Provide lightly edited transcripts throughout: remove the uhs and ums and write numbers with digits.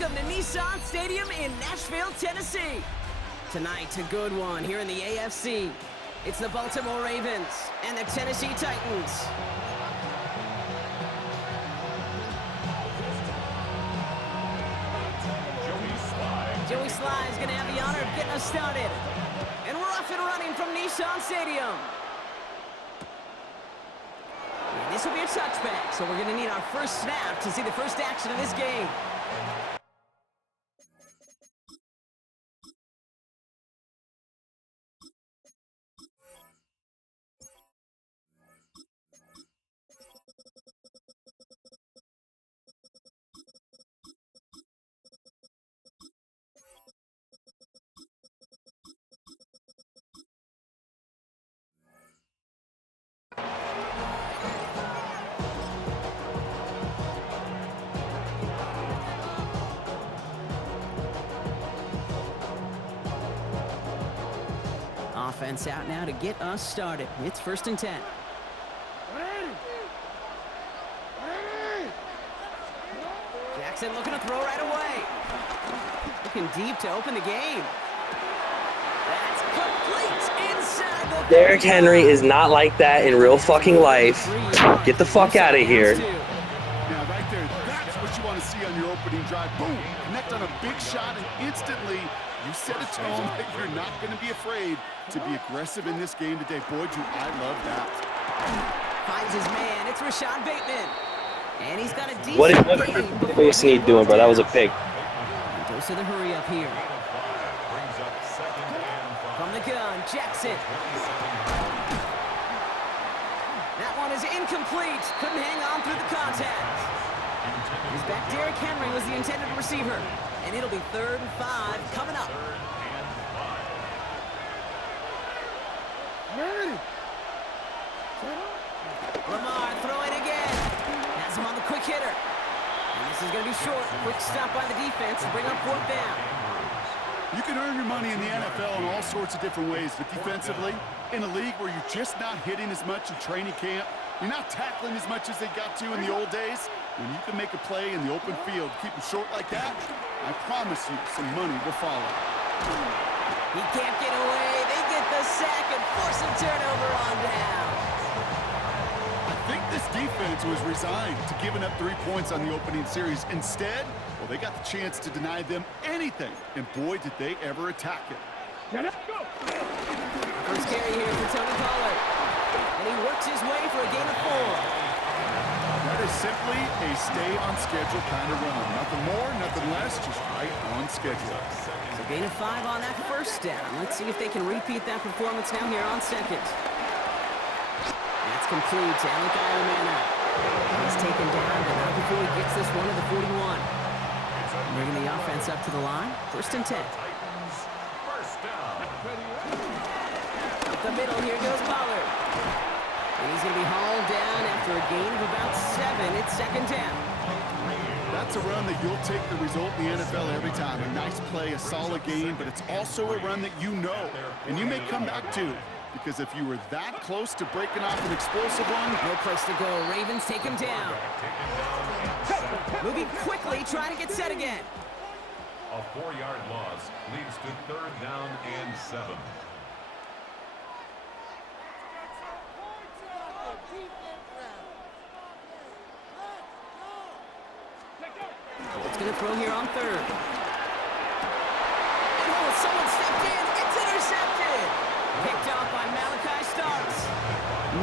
Welcome to Nissan Stadium in Nashville, Tennessee. Tonight's a good one here in the AFC. It's the Baltimore Ravens and the Tennessee Titans. Joey Sly is going to have the honor of getting us started. And we're off and running from Nissan Stadium. And this will be a touchback, so we're going to need our first snap to see the first action of this game. Offense out now to get us started. It's 1st and 10. Jackson looking to throw right away. Looking deep to open the game. That's complete inside the... Derrick Henry is not like that in real fucking life. Get the fuck out of here. Yeah, right there. That's what you want to see on your opening drive. Boom! Connect on a big shot, and instantly you set a tone that you're not going to be afraid to be aggressive in this game today. Boy, do I love that. Finds his man. It's Rashad Bateman. And he's got a decent What are you Snead doing, bro? That was a pick. He goes to the hurry up here. From the gun, Jackson. That one is incomplete. Couldn't hang on through the contact. He's back. Derrick Henry was the intended receiver. And it'll be 3rd and 5 coming up. Lamar throwing again. Has him on the quick hitter. And this is going to be short. Quick stop by the defense to bring up 4th down. You can earn your money in the NFL in all sorts of different ways, but defensively, in a league where you're just not hitting as much in training camp, you're not tackling as much as they got to in the old days, when you can make a play in the open field, keep them short like that, I promise you some money will follow. He can't get away. They get the sack and force a turnover on down. I think this defense was resigned to giving up 3 points on the opening series. Instead, well, they got the chance to deny them anything, and boy, did they ever attack it. First carry here for Tony Pollard, and he works his way for a gain of 4. That is simply a stay-on-schedule kind of run. Nothing more, nothing less, just right on schedule. So gain of 5 on that first down. Let's see if they can repeat that performance now here on 2nd. That's complete to Alec Alamana. He's taken down, but not before he gets this one to the 41. Bringing the offense up to the line. 1st and 10. Up the middle, here goes Pollard. And he's going to be hauled down after a gain of about 7. It's 2nd down. That's a run that you'll take the result in the NFL every time. A nice play, a solid game, but it's also a run that you know, and you may come back to. Because if you were that close to breaking off an explosive one, no place to go. Ravens take him down. Moving quickly, trying to get set again. A 4-yard loss leads to 3rd down and 7. It's going to throw here on 3rd. Oh, someone stepped in. It's intercepted. Picked off by Malachi Starks.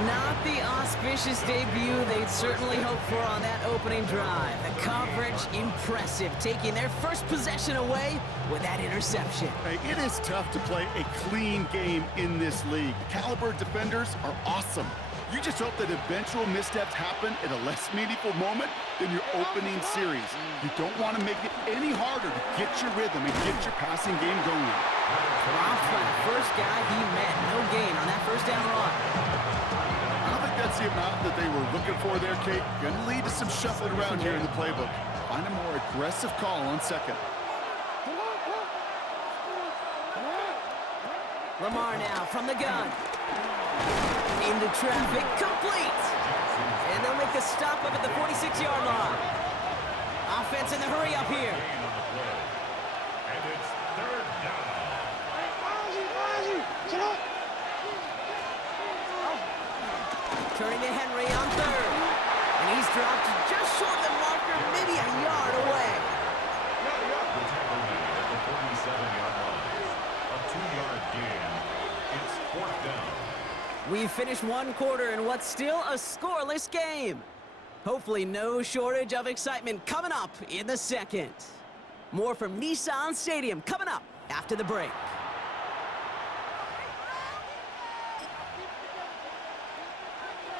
Not the auspicious debut they'd certainly hoped for on that opening drive. The coverage, impressive, taking their first possession away with that interception. Hey, it is tough to play a clean game in this league. Caliber defenders are awesome. You just hope that eventual missteps happen at a less meaningful moment than your opening series. You don't want to make it any harder to get your rhythm and get your passing game going. Dropped by the first guy he met. No gain on that 1st down run. I don't think that's the amount that they were looking for there, Kate. Going to lead to some shuffling around here in the playbook. Find a more aggressive call on 2nd. Lamar now from the gun. Into traffic, complete. And they'll make the stop up at the 46-yard line. Offense in the hurry up here. We've finished one quarter in what's still a scoreless game. Hopefully no shortage of excitement coming up in the second. More from Nissan Stadium coming up after the break.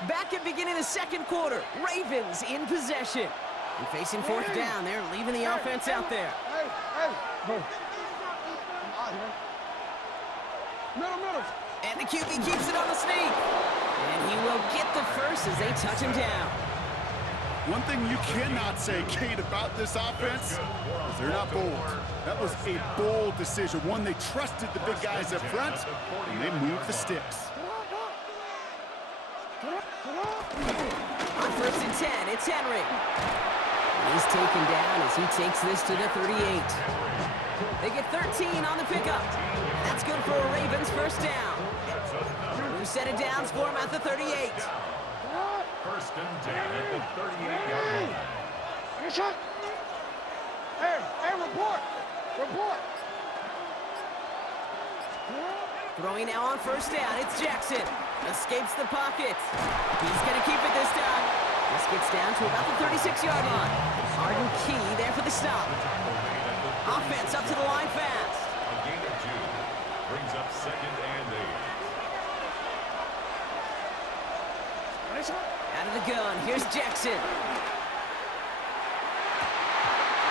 Back at beginning of the second quarter, Ravens in possession. And facing fourth down, they're leaving the offense out there. And the QB keeps it on the sneak. And he will get the first as they touch him down. One thing you cannot say, Kate, about this offense is they're not bold. That was a bold decision. One, they trusted the big guys up front, and they moved the sticks. On 1st and 10, it's Henry. He's taken down as he takes this to the 38. They get 13 on the pickup. That's good for a Ravens first down. Who set it down for him at the 38. 1st and 10 at the 38-yard line. Hey, report! Report! Throwing now on 1st down, it's Jackson. Escapes the pocket. He's going to keep it this time. This gets down to about the 36-yard line. Arden Key there for the stop. Offense up to the line fast. A gain of 2 brings up 2nd and 8. Out of the gun, here's Jackson.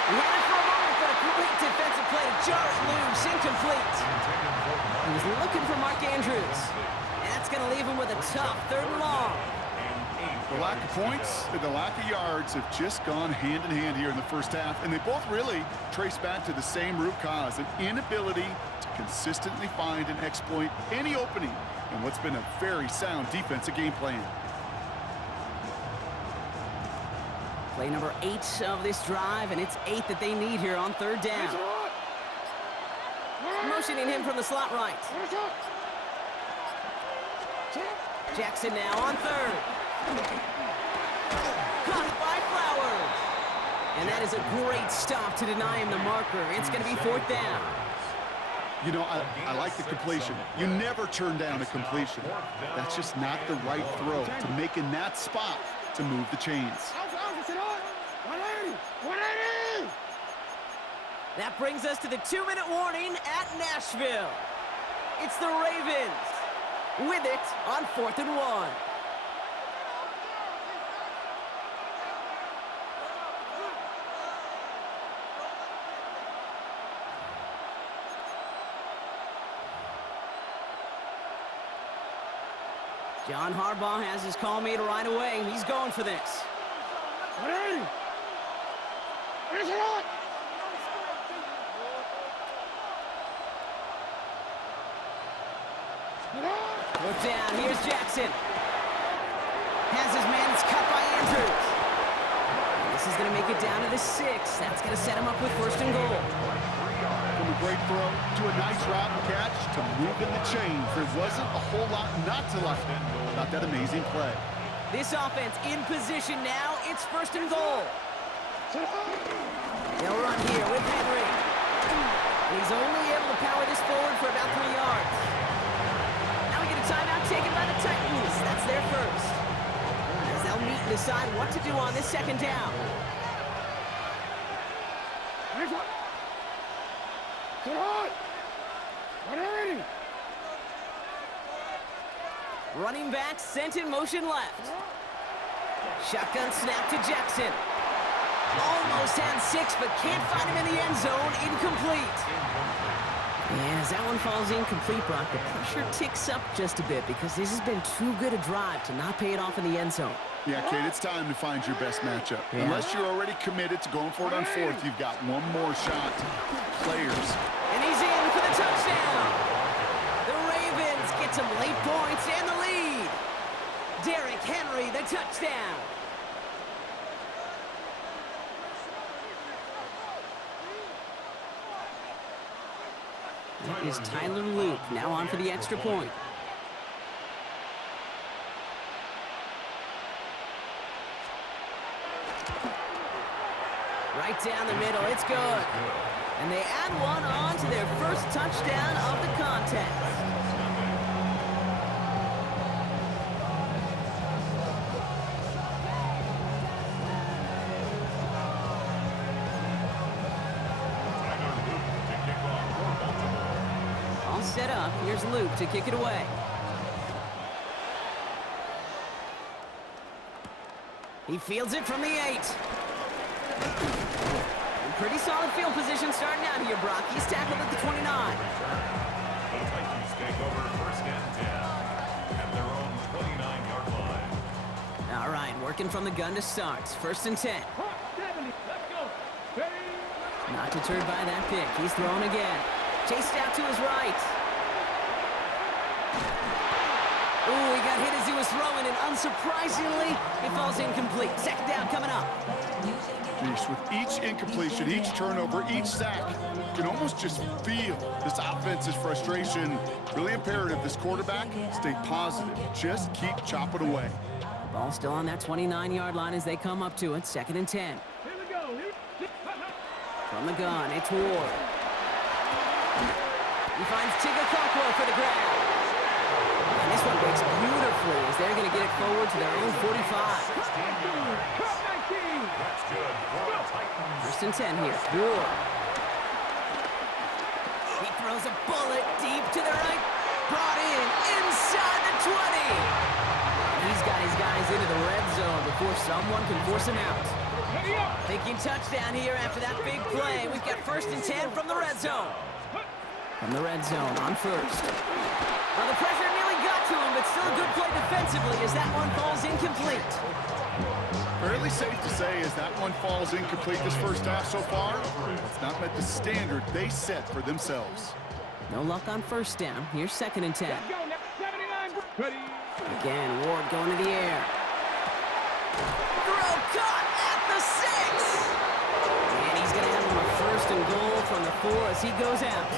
He had it for a moment, but a great defensive play to jar it loose, incomplete. He was looking for Mark Andrews. And that's going to leave him with a tough 3rd and long. The lack of points and the lack of yards have just gone hand in hand here in the first half, and they both really trace back to the same root cause, an inability to consistently find and exploit any opening in what's been a very sound defensive game plan. Play number 8 of this drive, and it's 8 that they need here on 3rd down. Motioning him from the slot right. Jackson now on 3rd. Caught by Flowers. And that is a great stop to deny him the marker. It's going to be 4th down. You know, I like the completion. You never turn down a completion. That's just not the right throw to make in that spot to move the chains. That brings us to the 2-minute warning at Nashville. It's the Ravens with it on 4th and 1. John Harbaugh has his call made right away. He's going for this. Look down, here's Jackson. Has his man, it's cut by Andrews. This is going to make it down to the 6. That's going to set him up with 1st and goal. From a great throw to a nice route and catch to moving the chains. There wasn't a whole lot not to like about that amazing play. This offense in position now. It's 1st and goal. They'll run here with Henry. And he's only able to power this forward for about 3 yards. Now we get a timeout taken by the Titans. That's their first. As they'll meet and decide what to do on this 2nd down. Running back sent in motion left. Shotgun snap to Jackson. Almost had 6, but can't find him in the end zone. Incomplete. And as that one falls incomplete, Brock, the pressure ticks up just a bit because this has been too good a drive to not pay it off in the end zone. Yeah, Kate, it's time to find your best matchup. Yeah. Unless you're already committed to going for it on 4th, you've got one more shot. Players. And he's in for the touchdown. The Ravens get some late points and the lead. Derrick Henry, the touchdown. That is Tyler Luke, now on for the extra point. Right down the middle, it's good. And they add one on to their first touchdown of the contest. set up. Here's Luke to kick it away. He fields it from the 8. Pretty solid field position starting out here, Brock. He's tackled at the 29. The Titans take over first and 10 at their own 29-yard line. All right, working from the gun to start. First and 10. Not deterred by that pick. He's thrown again. Chased out to his right. Ooh, he got hit as he was throwing, and unsurprisingly, it falls incomplete. Second down coming up. Jeez, with each incompletion, each turnover, each sack, you can almost just feel this offense's frustration. Really imperative, this quarterback, stay positive. Just keep chopping away. Ball still on that 29-yard line as they come up to it. Second and 10. From the gun, it's Ward. He finds Tigakokwo for the grab. And this one breaks beautifully as they're going to get it forward to their own 45. That's good. First and 10 here. Ward. He throws a bullet deep to the right. Brought in inside the 20. He's got his guys into the red zone before someone can force him out. Thinking touchdown here after that big play. We've got first and 10 from the red zone. From the red zone on first. Well, the pressure nearly got to him, but still a good play defensively as that one falls incomplete. Fairly safe to say as that one falls incomplete this first half so far, it's not met the standard they set for themselves. No luck on first down. Here's second and 10. Again, Ward going to the air. Throw caught at the 6. And he's going to have him a first and goal from the 4 as he goes out.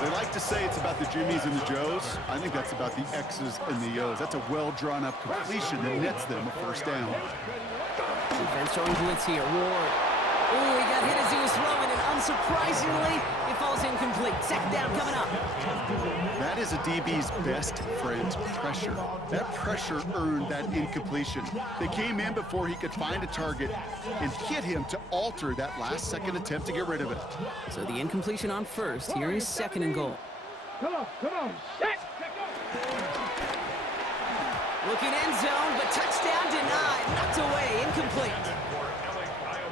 They like to say it's about the Jimmies and the Joes. I think that's about the X's and the O's. That's a well-drawn-up completion that nets them a first down. Defense showing blitz here. Ward. Ooh, he got hit as he was throwing, and unsurprisingly, it falls incomplete. Second down coming up. That is a DB's best friend, pressure. That pressure earned that incompletion. They came in before he could find a target and hit him to alter that last-second attempt to get rid of it. So the incompletion on first. Here is second and goal. Come on. Set. Looking end zone, but touchdown denied. Knocked away, incomplete.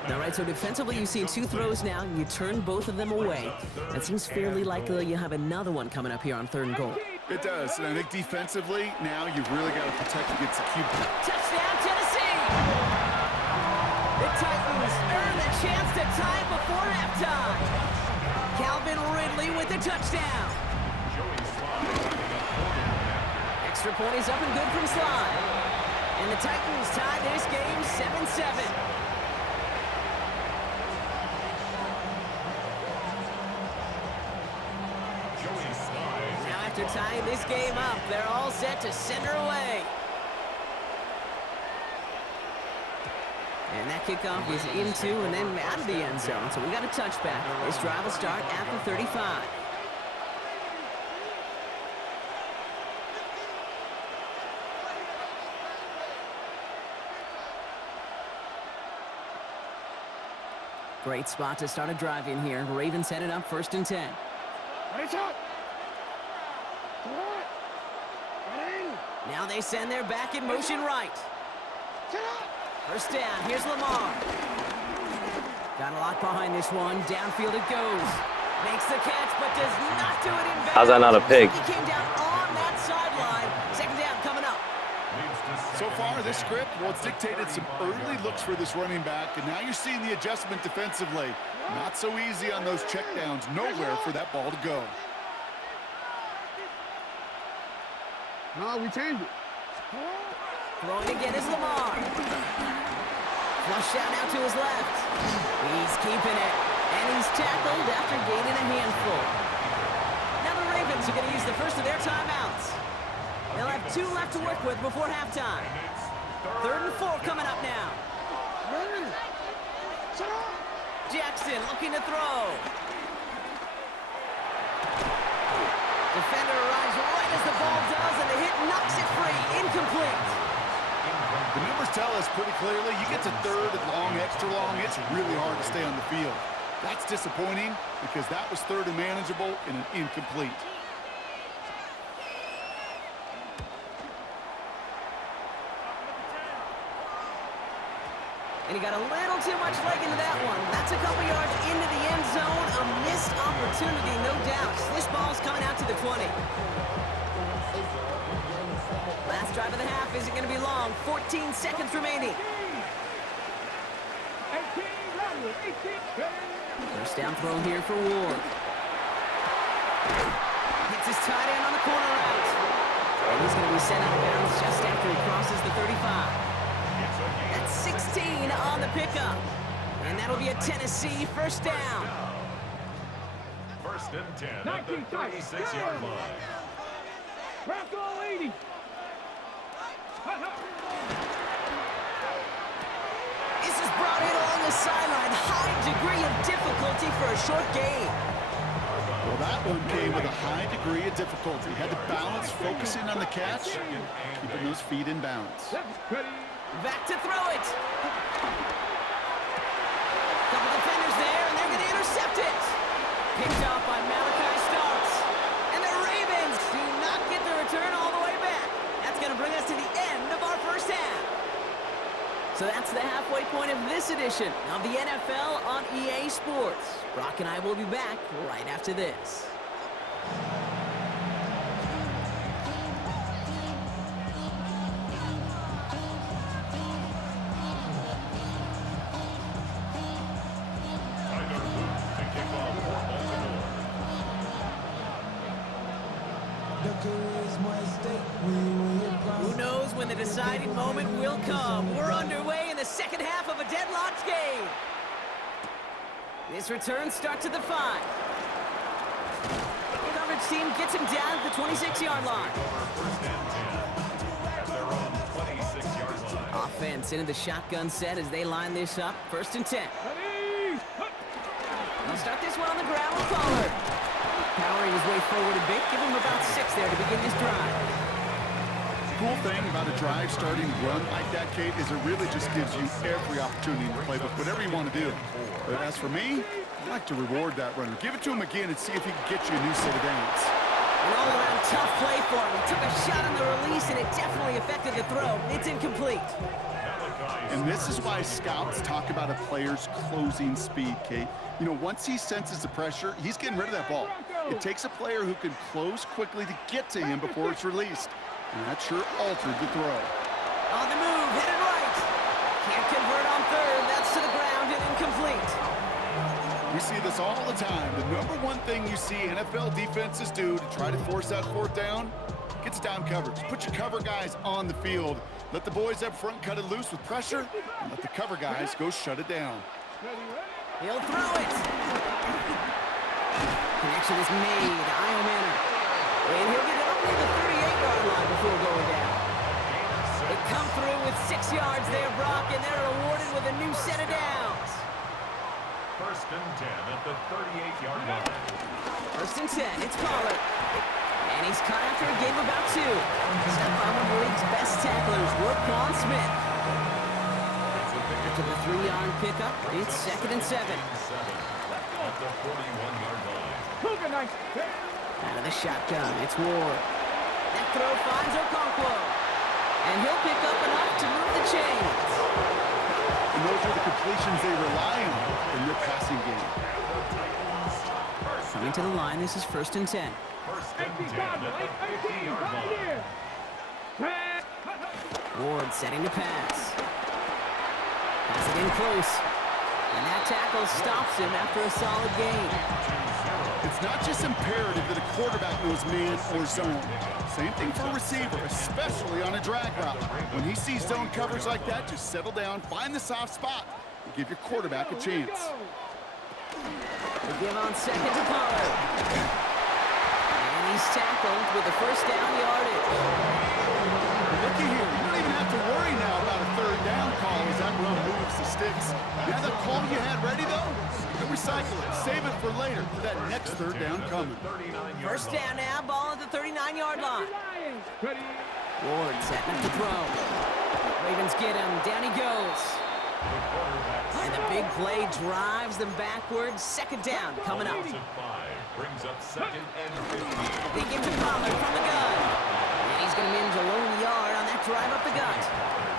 All right, so defensively, you've seen 2 throws now. You turn both of them away. That seems fairly likely you have another one coming up here on third and goal. It does, and I think defensively, now you've really got to protect against the QB. Touchdown, Tennessee! The Titans earn the chance to tie it before halftime. Calvin Ridley with the touchdown. Extra point is up and good from Slide. And the Titans tie this game 7-7. After tying this game up, they're all set to center away. And that kickoff is into and then out of the end zone. So we got a touchback. This drive will start at the 35. Great spot to start a drive in here. Ravens set it up first and 10. Now they send their back in motion right. First down, here's Lamar. Got a lot behind this one. Downfield it goes. Makes the catch, but does not do it in bounds. How's that not a pig? He came down on that sideline. Second down coming up. So far, this script, well, it's dictated some early looks for this running back, and now you're seeing the adjustment defensively. Not so easy on those checkdowns. Nowhere for that ball to go. No, we changed it. Throwing again is Lamar. Flush out now to his left. He's keeping it. And he's tackled after gaining a handful. Now the Ravens are going to use the first of their timeouts. They'll have 2 left to work with before halftime. Third and 4 coming up now. Jackson looking to throw. Defender arrives right as the ball does, and the hit knocks it free. Incomplete. The numbers tell us pretty clearly, you get to third and long, extra long, it's really hard to stay on the field. That's disappointing because that was third and manageable and an incomplete. he got a little too much leg into that one. That's a couple yards into the end zone. A missed opportunity, no doubt. This ball's coming out to the 20. Last drive of the half isn't going to be long. 14 seconds remaining. First down throw here for Ward. Hits his tight end on the corner route. And he's going to be sent out of bounds just after he crosses the 35. That's 16 on the pickup. And that'll be a Tennessee first down. First and 10 at the 36-yard line. Bronco 80. This is brought in along the sideline. High degree of difficulty for a short gain. Well, that one came with a high degree of difficulty. Had to balance, focusing on the catch, keeping those feet in bounds. Back to throw it. Couple defenders there, and they're going to intercept it. Picked off by Malachi Starks. And the Ravens do not get the return all the way back. That's going to bring us to the end of our first half. So that's the halfway point of this edition of the NFL on EA Sports. Brock and I will be back right after this. Tyler Luke to kick off for Baltimore. Who knows when the deciding moment will come? We're underway in the second half of a deadlocked game. This return starts at the 5. Coverage team gets him down at the 26-yard line. First and 10 at their own 26-yard line. Offense into the shotgun set as they line this up. First and 10. They'll start this one on the ground with Pollard. Powering his way forward a bit. Give him about 6 there to begin this drive. Cool thing about a drive starting run like that, Kate, is it really just gives you every opportunity to play whatever you want to do. But as for me, I like to reward that runner. Give it to him again and see if he can get you a new set of downs. An all-around tough play for him. He took a shot on the release, and it definitely affected the throw. It's incomplete. And this is why scouts talk about a player's closing speed, Kate. You know, once he senses the pressure, he's getting rid of that ball. It takes a player who can close quickly to get to him before it's released. And that sure altered the throw. On the move, headed right. Can't convert on third. That's to the ground and incomplete. We see this all the time. The number one thing you see NFL defenses do to try to force that fourth down, gets down coverage. Put your cover guys on the field. Let the boys up front cut it loose with pressure, and let the cover guys go shut it down. He'll throw it. Connection is made. Io Manor. And he'll get it up near the 38-yard line before going down. They come through with 6 yards there, Brock, and they're rewarded with a new set of downs. First and 10 at the 38-yard line. First and 10, it's Pollard. And he's caught after a game of about 2. Step by one of the league's best tacklers, Roquan Smith. After the 3-yard pickup, it's second and 7. At the 41-yard line. Out of the shotgun, it's Ward. That throw finds Okonkwo. And he'll pick up enough to move the chains. And those are the completions they rely on in their passing game. Coming to the line, this is first and 10. First and 10 at the 50-yard line. Ward setting to pass. Pass it in close. And that tackle stops him after a solid gain. It's not just imperative that a quarterback knows man or zone. Same thing for a receiver, especially on a drag route. When he sees zone coverage like that, just settle down, find the soft spot, and give your quarterback a chance. They give on second to Pollard. And he's tackled with the first down yardage. Looky here, you don't even have to worry now about a third down call as that run moves the sticks. You have that call you had ready, though? You can recycle it, save it for later, for that next third down coming. First down now, ball at the 39-yard line. Ward setting up to throw. Ravens get him, down he goes. And the big play drives them backwards. Second down coming up. Brings up second and 15. They give to Pollard from the gun. And he's going to manage a lone yard on that drive up the gut.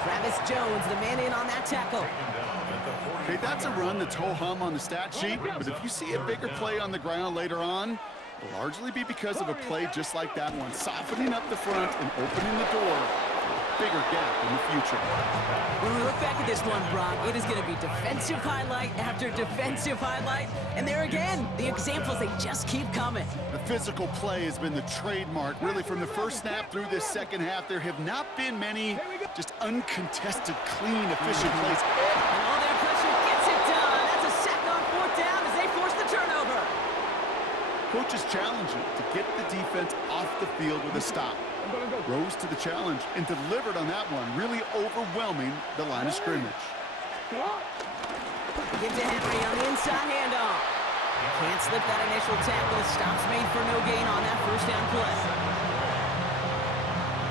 Travis Jones, the man in on that tackle. Taken down Okay, that's a run that's ho-hum on the stat sheet, but if you see a bigger play on the ground later on, it'll largely be because of a play just like that one, softening up the front and opening the door for a bigger gap in the future. When we look back at this one, Brock, it is going to be defensive highlight after defensive highlight. And there again, the examples, they just keep coming. The physical play has been the trademark. Really, from the first snap through this second half, there have not been many just uncontested, clean, efficient plays. And all their pressure gets it done. That's a sack on 4th down as they force the turnover. Coach is challenging to get the defense off the field with a stop. Rose to the challenge and delivered on that one, really overwhelming the line of scrimmage. Get to Henry on the inside handoff. Can't slip that initial tackle. Stops made for no gain on that first down play.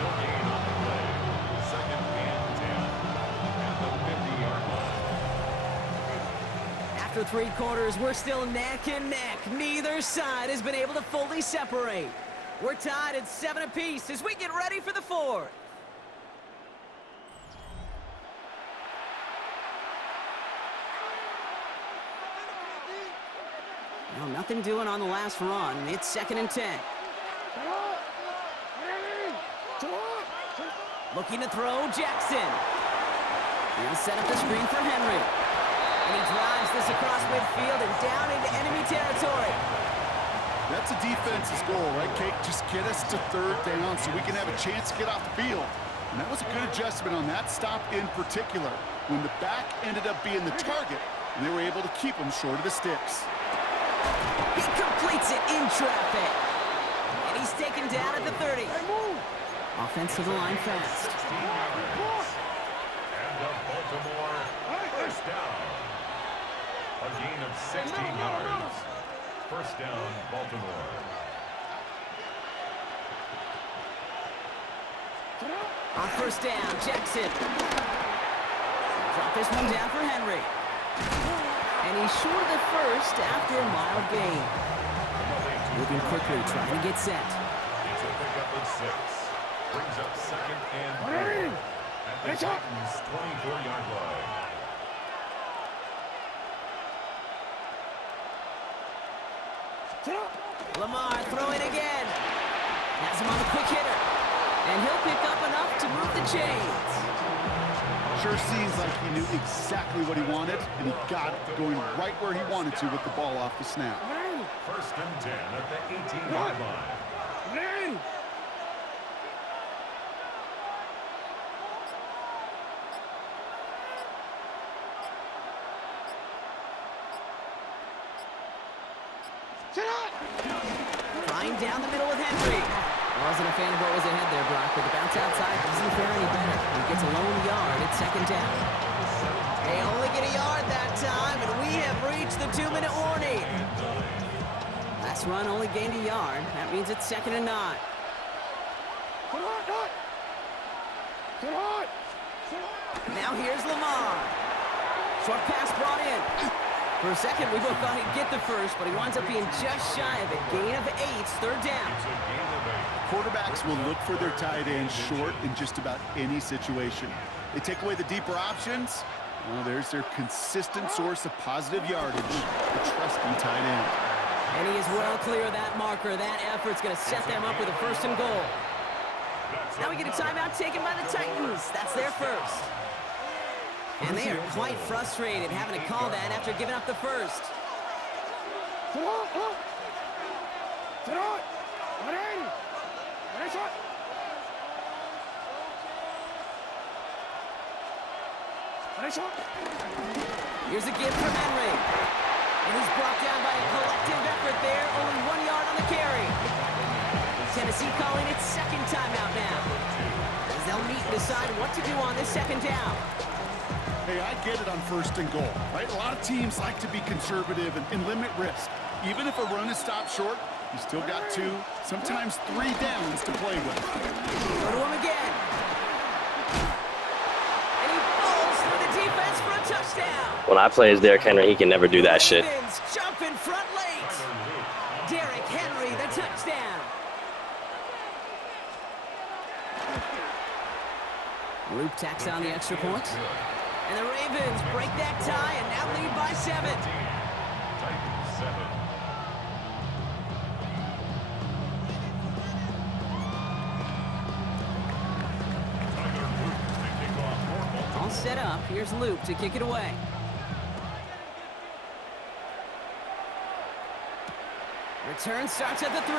No gain on the play. 2nd and 10 at the 50-yard line. After 3 quarters, we're still neck and neck. Neither side has been able to fully separate. We're tied at 7 apiece as we get ready for the 4th. Well, nothing doing on the last run. It's 2nd and 10. Looking to throw, Jackson. He'll set up the screen for Henry. And he drives this across midfield and down into enemy territory. That's a defense's goal, right, Kate? Just get us to 3rd down so we can have a chance to get off the field. And that was a good adjustment on that stop in particular, when the back ended up being the target, and they were able to keep him short of the sticks. He completes it in traffic. And he's taken down at the 30. Offense to the line fast. 16 yards. And the Baltimore first down. A gain of 16 yards. First down, Baltimore. On first down, Jackson. Drop this one down for Henry. And he's short of the first after a mild gain. Moving quickly, trying to get set. It's a pickup of 6. Brings up 2nd and 4 at the Titans' 24-yard line. Lamar throwing again. Has him on the quick hitter. And he'll pick up enough to move the chains. Sure seems like he knew exactly what he wanted, and he got it going right where he wanted to with the ball off the snap. First and 10 at the 18-yard line. Flying down the middle with Henry. Wasn't a fan of what was ahead there, Brock, but the bounce outside doesn't fare any better. He gets a lone yard at 2nd down. They only get a yard that time, and we have reached the 2-minute warning. Last run only gained a yard. That means it's 2nd and 9. Now here's Lamar. Short pass brought in. For a second, we both thought he'd get the first, but he winds up being just shy of it. Gain of 8, 3rd down. Quarterbacks will look for their tight end short in just about any situation. They take away the deeper options. Well, there's their consistent source of positive yardage, the trusting tight end. And he is well clear of that marker. That effort's going to set them up with a 1st and goal. Now we get a timeout taken by the Titans. That's their first. And they are quite frustrated having to call that after giving up the first. Here's a give for Henry. And he's brought down by a collective effort there. Only 1 yard on the carry. Tennessee calling its 2nd timeout now, as they'll meet and decide what to do on this 2nd down. Hey, I get it on 1st and goal, right? A lot of teams like to be conservative and limit risk. Even if a run is stopped short, you still got 2, sometimes 3 downs to play with. Go to him again. And he falls through the defense for a touchdown. When I play as Derrick Henry, he can never do that shit. Ravens jump in front late. Derrick Henry, the touchdown. Luke tacks on the extra point. And the Ravens break that tie and now lead by 7. Titans 7. All set up. Here's Luke to kick it away. Return starts at the 3.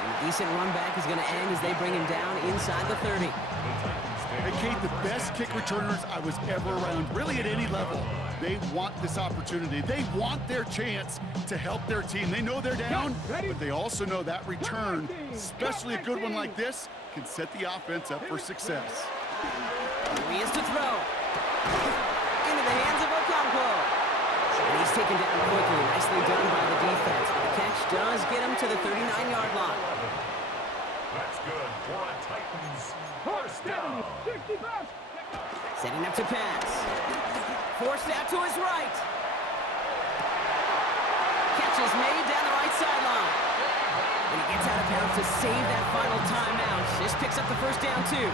And a decent run back is going to end as they bring him down inside the 30. Hey, Kate, the best kick returners I was ever around, really at any level. They want this opportunity. They want their chance to help their team. They know they're down, but they also know that return, especially a good one like this, can set the offense up for success. Here he is to throw. Into the hands of Okonkwo. And he's taken down quickly. Nicely done by the defense. But the catch does get him to the 39-yard line. That's good for a Titans first down. Setting up to pass. Forced out to his right. Catch is made down the right sideline. And he gets out of bounds to save that final timeout. Just picks up the first down, too.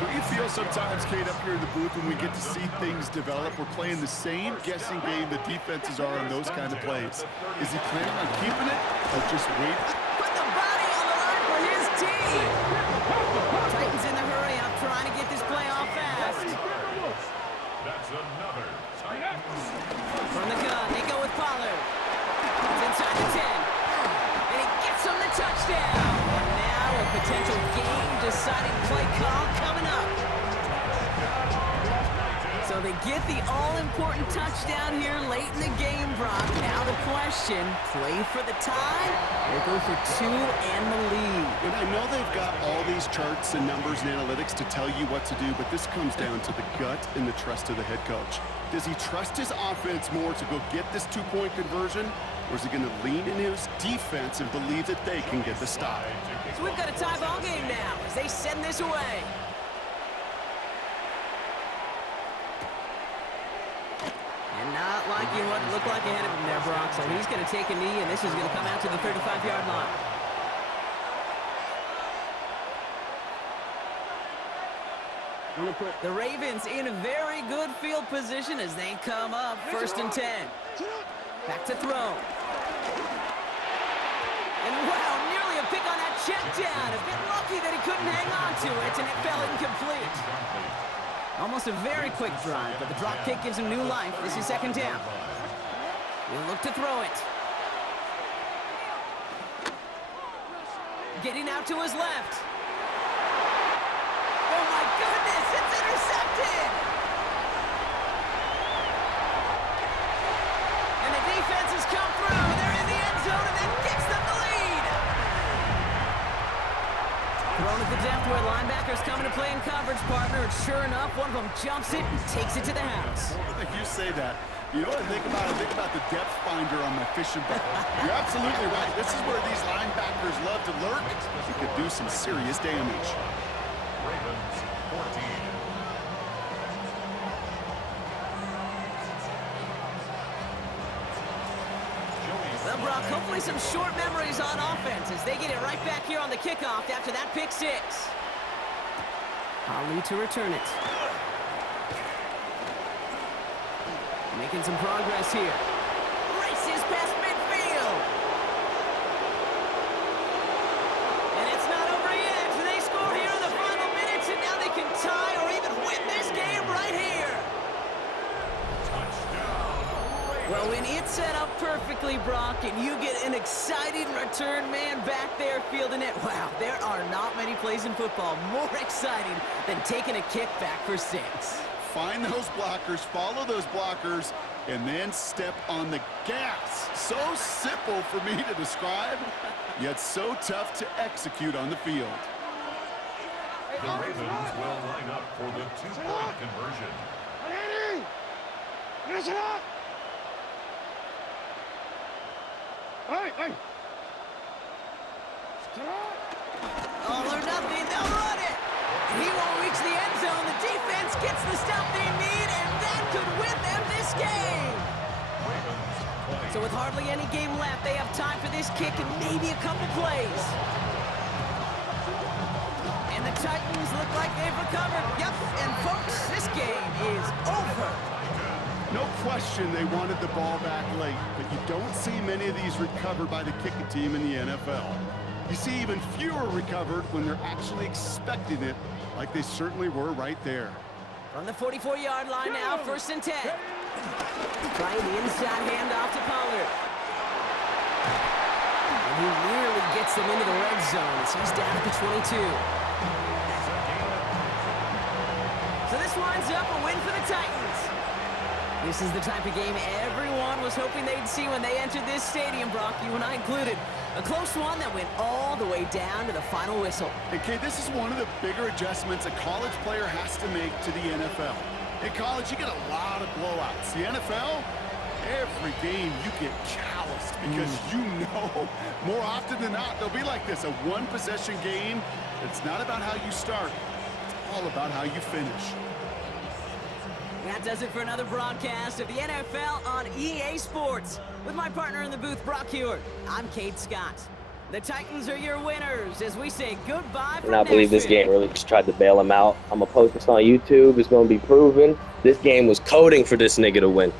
What you feel sometimes, Kate, up here in the booth when we get to see things develop? We're playing the same guessing game the defenses are on those kind of plays. Is he planning on keeping it or just wait? Put the body on the line for his team. Titans in the hurry up, trying to get this play off fast. That's another Titans. From the gun, they go with Pollard. It's inside the 10. And he gets him the touchdown. And now a potential game-deciding play call coming up. So they get the all-important touchdown here late in the game, Brock. Now the question, play for the tie or go for 2 and the lead? And I know they've got all these charts and numbers and analytics to tell you what to do, but this comes down to the gut and the trust of the head coach. Does he trust his offense more to go get this 2-point conversion, or is he going to lean in his defense and believe that they can get the stop? So we've got a tie ball game now as they send this away. And not liking what looked like ahead of him there, Brock. So he's going to take a knee, and this is going to come out to the 35-yard line. The Ravens in a very good field position as they come up 1st and 10. Back to throw. And wow, nearly a pick on that check down. A bit lucky that he couldn't hang on to it, and it fell incomplete. Almost a very quick drive, but the drop kick gives him new life. This is 2nd down. He'll look to throw it. Getting out to his left. Oh my goodness, it's intercepted! And the defense has come through. They're in the end zone, and that gets them the lead. Thrown at the depth where linebackers coming to play in coverage, partner. And sure enough, one of them jumps it and takes it to the house. You say that. You know what I think about? I think about the depth finder on my fishing boat. You're absolutely right. This is where these linebackers love to lurk. It could do some serious damage. Ravens 14. Well, Brock, hopefully some short memories on offense as they get it right back here on the kickoff after that pick 6. Ali to return it. Making some progress here. Races past midfield. And it's not over yet. They score here in the final minutes, and now they can tie or even win this game right here. Well, when it's set up perfectly, Brock, and you get an exciting return man back there fielding it, wow, there are not many plays in football more exciting than taking a kick back for 6. Find those blockers, follow those blockers, and then step on the gas. So simple for me to describe, yet so tough to execute on the field. The Ravens will line up for the 2-point conversion. All or nothing, they'll run it. He won't reach the end zone. The defense gets the stop they need, and that could win them this game. So with hardly any game left, they have time for this kick and maybe a couple plays. And the Titans look like they've recovered. Yep, and folks, this game is over. No question they wanted the ball back late, but you don't see many of these recovered by the kicking team in the NFL. You see even fewer recovered when they're actually expecting it, like they certainly were right there. From the 44-yard line now, 1st and 10. Trying the inside handoff to Pollard. And he nearly gets them into the red zone as he's down at the 22. So this winds up a win for the Titans. This is the type of game everyone was hoping they'd see when they entered this stadium, Brock, you and I included. A close one that went all the way down to the final whistle. Okay, this is one of the bigger adjustments a college player has to make to the NFL. In college, you get a lot of blowouts. The NFL, every game you get calloused because you know more often than not they'll be like this, a one-possession game. It's not about how you start. It's all about how you finish. That does it for another broadcast of the NFL on EA Sports. With my partner in the booth, Brock Hewitt, I'm Kate Scott. The Titans are your winners as we say goodbye from And I believe this Nashville. game really just tried to bail him out. I'm going to post this on YouTube. It's going to be proven. This game was coding for this nigga to win.